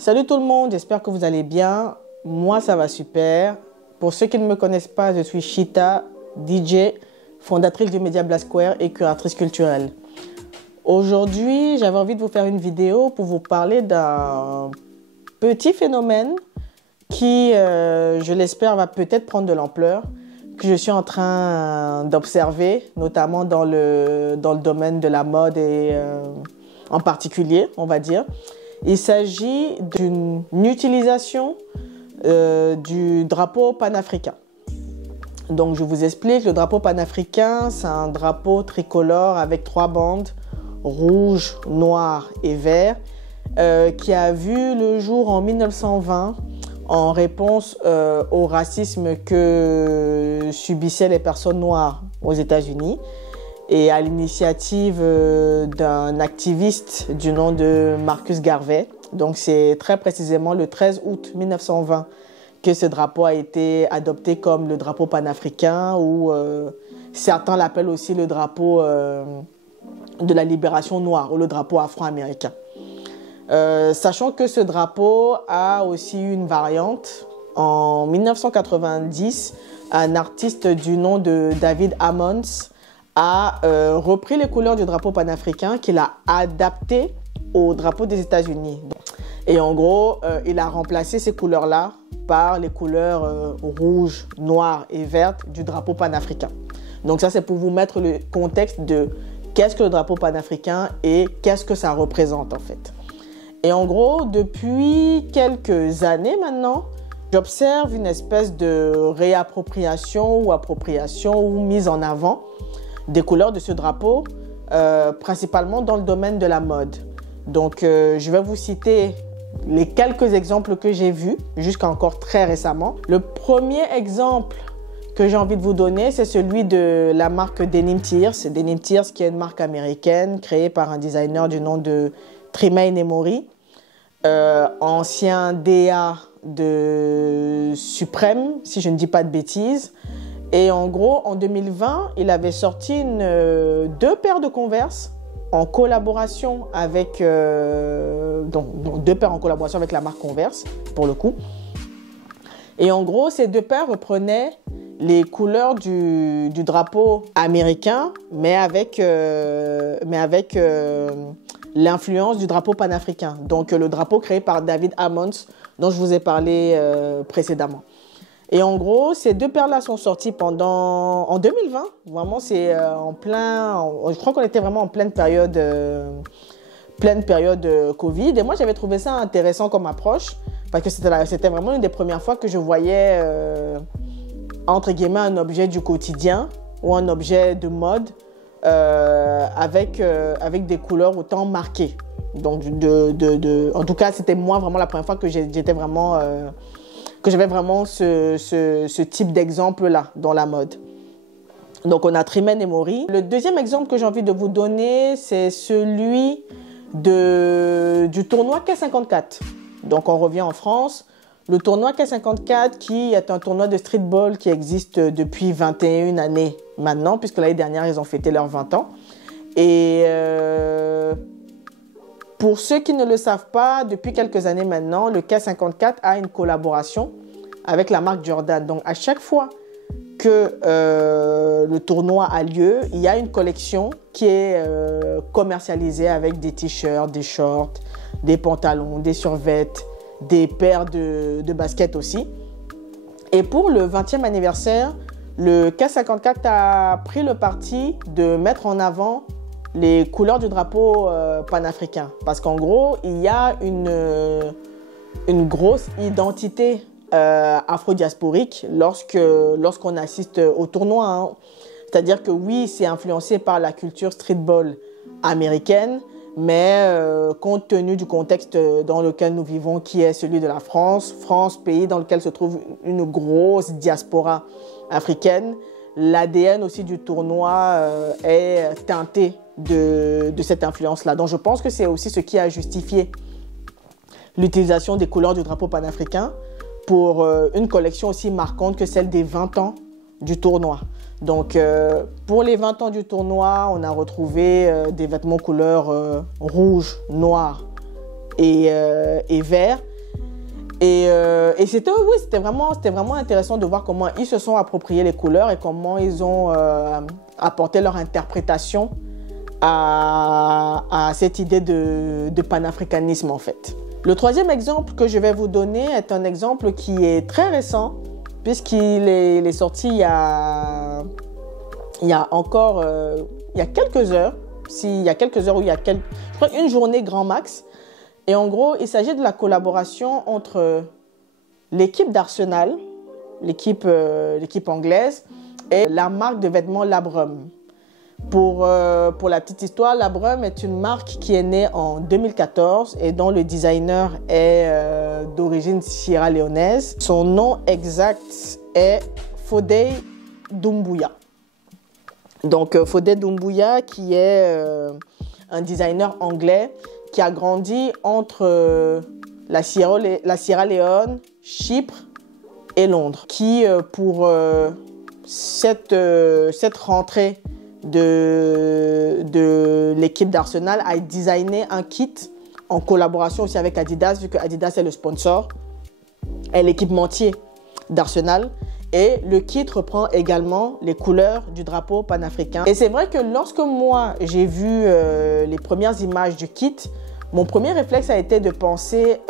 Salut tout le monde, j'espère que vous allez bien. Moi, ça va super. Pour ceux qui ne me connaissent pas, je suis Chita, DJ, fondatrice du média Black Square et curatrice culturelle. Aujourd'hui, j'avais envie de vous faire une vidéo pour vous parler d'un petit phénomène qui, je l'espère, va peut-être prendre de l'ampleur, que je suis en train d'observer, notamment dans le domaine de la mode et en particulier, on va dire. Il s'agit d'une utilisation du drapeau panafricain. Donc je vous explique, le drapeau panafricain, c'est un drapeau tricolore avec 3 bandes, rouge, noir et vert, qui a vu le jour en 1920 en réponse au racisme que subissaient les personnes noires aux États-Unis et à l'initiative d'un activiste du nom de Marcus Garvey. Donc c'est très précisément le 13 août 1920 que ce drapeau a été adopté comme le drapeau panafricain, ou certains l'appellent aussi le drapeau de la libération noire ou le drapeau afro-américain. Sachant que ce drapeau a aussi eu une variante. En 1990, un artiste du nom de David Ammons a repris les couleurs du drapeau panafricain qu'il a adapté au drapeau des États-Unis. Et en gros, il a remplacé ces couleurs-là par les couleurs rouge, noir et verte du drapeau panafricain. Donc ça, c'est pour vous mettre le contexte de qu'est-ce que le drapeau panafricain et qu'est-ce que ça représente en fait. Et en gros, depuis quelques années maintenant, j'observe une espèce de réappropriation ou appropriation ou mise en avant des couleurs de ce drapeau, principalement dans le domaine de la mode. Donc, je vais vous citer les quelques exemples que j'ai vus jusqu'à encore très récemment. Le premier exemple que j'ai envie de vous donner, c'est celui de la marque Denim Tears. Denim Tears, qui est une marque américaine créée par un designer du nom de Tremaine Emory, ancien DA de Supreme, si je ne dis pas de bêtises. Et en gros, en 2020, il avait sorti 2 paires de Converse en collaboration avec, donc 2 paires en collaboration avec la marque Converse, pour le coup. Et en gros, ces 2 paires reprenaient les couleurs du drapeau américain, mais avec l'influence du drapeau panafricain. Donc le drapeau créé par David Ammons, dont je vous ai parlé précédemment. Et en gros, ces 2 paires-là sont sorties en 2020. Vraiment, c'est je crois qu'on était vraiment en pleine période Covid. Et moi, j'avais trouvé ça intéressant comme approche, parce que c'était vraiment une des premières fois que je voyais, entre guillemets, un objet du quotidien ou un objet de mode avec des couleurs autant marquées. Donc, en tout cas, c'était moi vraiment la première fois que j'étais vraiment... que j'avais vraiment ce type d'exemple-là dans la mode. Donc, on a Tremaine Emory. Le deuxième exemple que j'ai envie de vous donner, c'est celui du tournoi K54. Donc, on revient en France. Le tournoi K54, qui est un tournoi de streetball qui existe depuis 21 années maintenant, puisque l'année dernière, ils ont fêté leurs 20 ans. Et... pour ceux qui ne le savent pas, depuis quelques années maintenant, le K54 a une collaboration avec la marque Jordan. Donc, à chaque fois que le tournoi a lieu, il y a une collection qui est commercialisée avec des t-shirts, des shorts, des pantalons, des survêtements, des paires de baskets aussi. Et pour le 20e anniversaire, le K54 a pris le parti de mettre en avant les couleurs du drapeau panafricain. Parce qu'en gros, il y a une grosse identité afro-diasporique lorsqu'on assiste au tournoi. Hein. C'est-à-dire que oui, c'est influencé par la culture streetball américaine, mais compte tenu du contexte dans lequel nous vivons, qui est celui de la France, pays dans lequel se trouve une grosse diaspora africaine, l'ADN aussi du tournoi est teinté de cette influence-là. Donc je pense que c'est aussi ce qui a justifié l'utilisation des couleurs du drapeau panafricain pour une collection aussi marquante que celle des 20 ans du tournoi. Donc pour les 20 ans du tournoi, on a retrouvé des vêtements couleur rouge, noir et vert. Et c'était oui, c'était vraiment intéressant de voir comment ils se sont appropriés les couleurs et comment ils ont apporté leur interprétation à cette idée de panafricanisme en fait. Le troisième exemple que je vais vous donner est un exemple qui est très récent puisqu'il est sorti il y a encore il y a quelques heures, il y a quelques heures ou je crois une journée grand max. Et en gros, il s'agit de la collaboration entre l'équipe d'Arsenal, l'équipe anglaise, et la marque de vêtements Labrum. Pour la petite histoire, Labrum est une marque qui est née en 2014 et dont le designer est d'origine sierra-léonaise. Son nom exact est Fodé Doumbouya. Donc Fodé Doumbouya qui est un designer anglais qui a grandi entre la Sierra Leone, Chypre et Londres, qui pour cette rentrée de l'équipe d'Arsenal a designé un kit en collaboration aussi avec Adidas, vu que Adidas est le sponsor, est l'équipementier d'Arsenal. Et le kit reprend également les couleurs du drapeau panafricain. Et c'est vrai que lorsque moi, j'ai vu les premières images du kit, mon premier réflexe a été de penser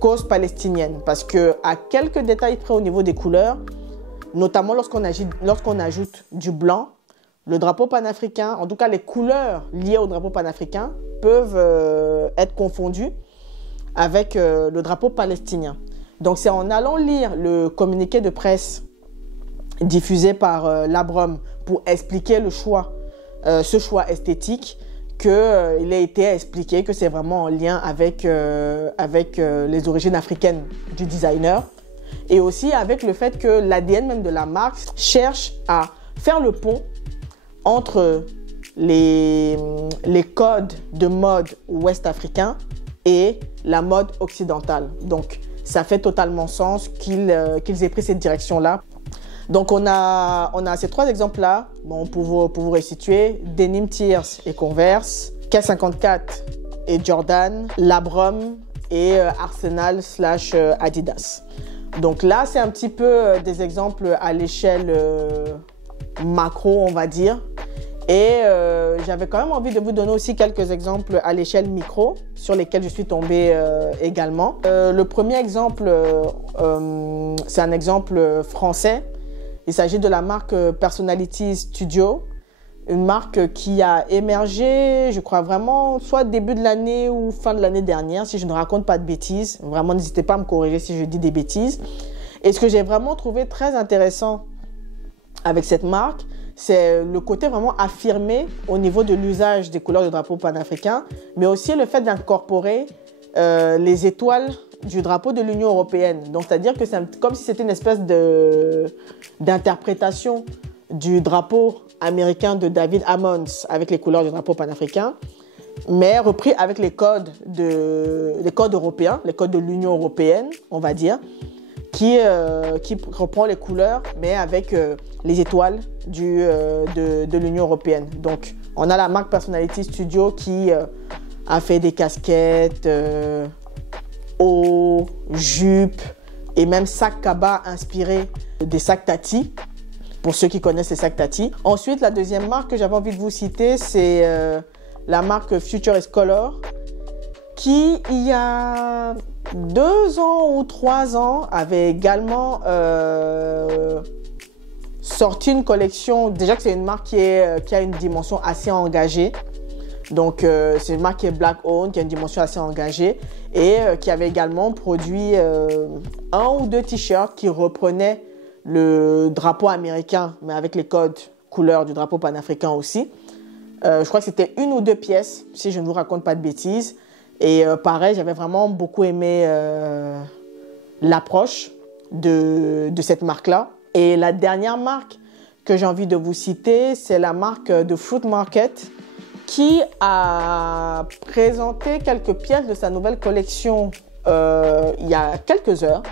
cause palestinienne. Parce qu'à quelques détails près au niveau des couleurs, notamment lorsqu'on ajoute du blanc, le drapeau panafricain, en tout cas les couleurs liées au drapeau panafricain, peuvent être confondues avec le drapeau palestinien. Donc, c'est en allant lire le communiqué de presse diffusé par Labrum pour expliquer ce choix esthétique qu'il a été expliqué que c'est vraiment en lien avec les origines africaines du designer et aussi avec le fait que l'ADN même de la marque cherche à faire le pont entre les codes de mode ouest-africains et la mode occidentale. Donc, ça fait totalement sens qu'ils aient pris cette direction-là. Donc, on a ces trois exemples-là. Bon, pour vous resituer, Denim Tears et Converse, K54 et Jordan, Labrum et Arsenal / Adidas. Donc là, c'est un petit peu des exemples à l'échelle macro, on va dire. Et j'avais quand même envie de vous donner aussi quelques exemples à l'échelle micro sur lesquels je suis tombée également. Le premier exemple, c'est un exemple français. Il s'agit de la marque Personality Studio, une marque qui a émergé, je crois vraiment, soit début de l'année ou fin de l'année dernière, si je ne raconte pas de bêtises. Vraiment, n'hésitez pas à me corriger si je dis des bêtises. Et ce que j'ai vraiment trouvé très intéressant avec cette marque, c'est le côté vraiment affirmé au niveau de l'usage des couleurs du drapeau panafricain, mais aussi le fait d'incorporer les étoiles du drapeau de l'Union européenne. Donc, c'est-à-dire que c'est comme si c'était une espèce d'interprétation du drapeau américain de David Hammons avec les couleurs du drapeau panafricain, mais repris avec les codes européens, les codes de l'Union européenne, on va dire, qui reprend les couleurs, mais avec les étoiles de l'Union européenne. Donc, on a la marque Personality Studio qui a fait des casquettes, hauts, jupes et même sacs cabas inspirés des sacs Tati, pour ceux qui connaissent les sacs Tati. Ensuite, la deuxième marque que j'avais envie de vous citer, c'est la marque Futurist Color, qui, il y a 2 ans ou 3 ans, avait également sorti une collection. Déjà que c'est une marque qui a une dimension assez engagée. Donc, c'est une marque qui est black owned, qui a une dimension assez engagée et qui avait également produit 1 ou 2 t-shirts qui reprenaient le drapeau américain, mais avec les codes couleurs du drapeau panafricain aussi. Je crois que c'était 1 ou 2 pièces, si je ne vous raconte pas de bêtises. Et pareil, j'avais vraiment beaucoup aimé l'approche de cette marque-là. Et la dernière marque que j'ai envie de vous citer, c'est la marque de Fruit Market qui a présenté quelques pièces de sa nouvelle collection il y a quelques heures.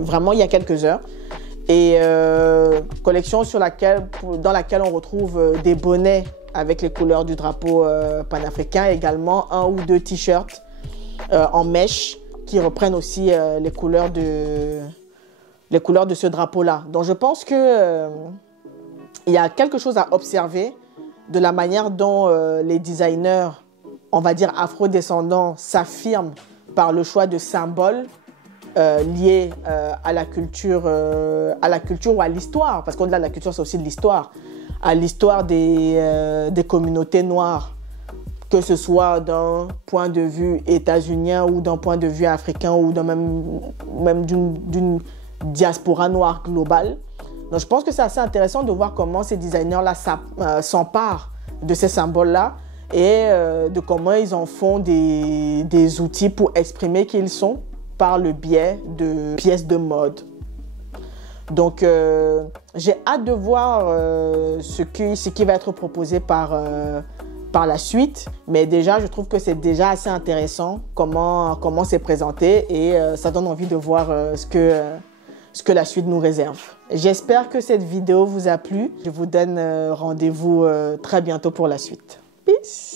Vraiment, il y a quelques heures. Et collection dans laquelle on retrouve des bonnets avec les couleurs du drapeau panafricain, également 1 ou 2 t-shirts en mèche qui reprennent aussi les couleurs de ce drapeau-là. Donc je pense que il y a quelque chose à observer de la manière dont les designers, on va dire afro-descendants, s'affirment par le choix de symboles liés à la culture ou à l'histoire, parce qu'au-delà de la culture, c'est aussi de l'histoire, à l'histoire des communautés noires, que ce soit d'un point de vue états-unien ou d'un point de vue africain ou même d'une diaspora noire globale. Donc je pense que c'est assez intéressant de voir comment ces designers-là s'emparent de ces symboles-là et de comment ils en font des outils pour exprimer qui ils sont par le biais de pièces de mode. Donc j'ai hâte de voir ce qui va être proposé par la suite, mais déjà je trouve que c'est déjà assez intéressant comment c'est présenté et ça donne envie de voir ce que la suite nous réserve. J'espère que cette vidéo vous a plu. Je vous donne rendez-vous très bientôt pour la suite. Peace!